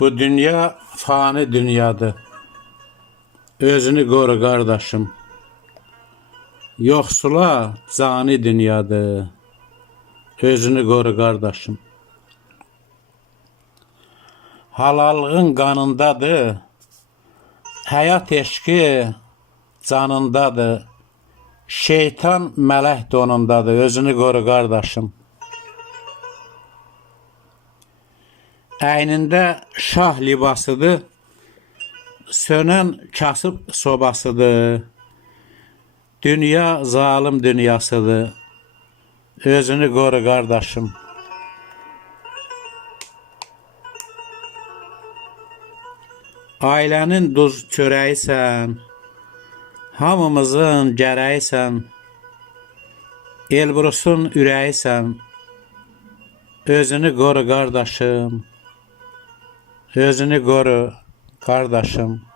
Bu dünya fani dünyadır. Özünü qoru qardaşım. Yoxsula cani dünyadır. Özünü qoru qardaşım. Halallığın qanındadır. Həyat eşqi canındadır. Şeytan mələk donundadır. Özünü qoru qardaşım. Əynində şah libasıdır. Sönən kasıb sobasıdır. Dünya zalim dünyasıdır. Özünü qoru qardaşım. Ailənin duz çörəyisən, hamımızın gərəyisən, Elbrusun ürəyisən, özünü qoru qardaşım, özünü qoru qardaşım.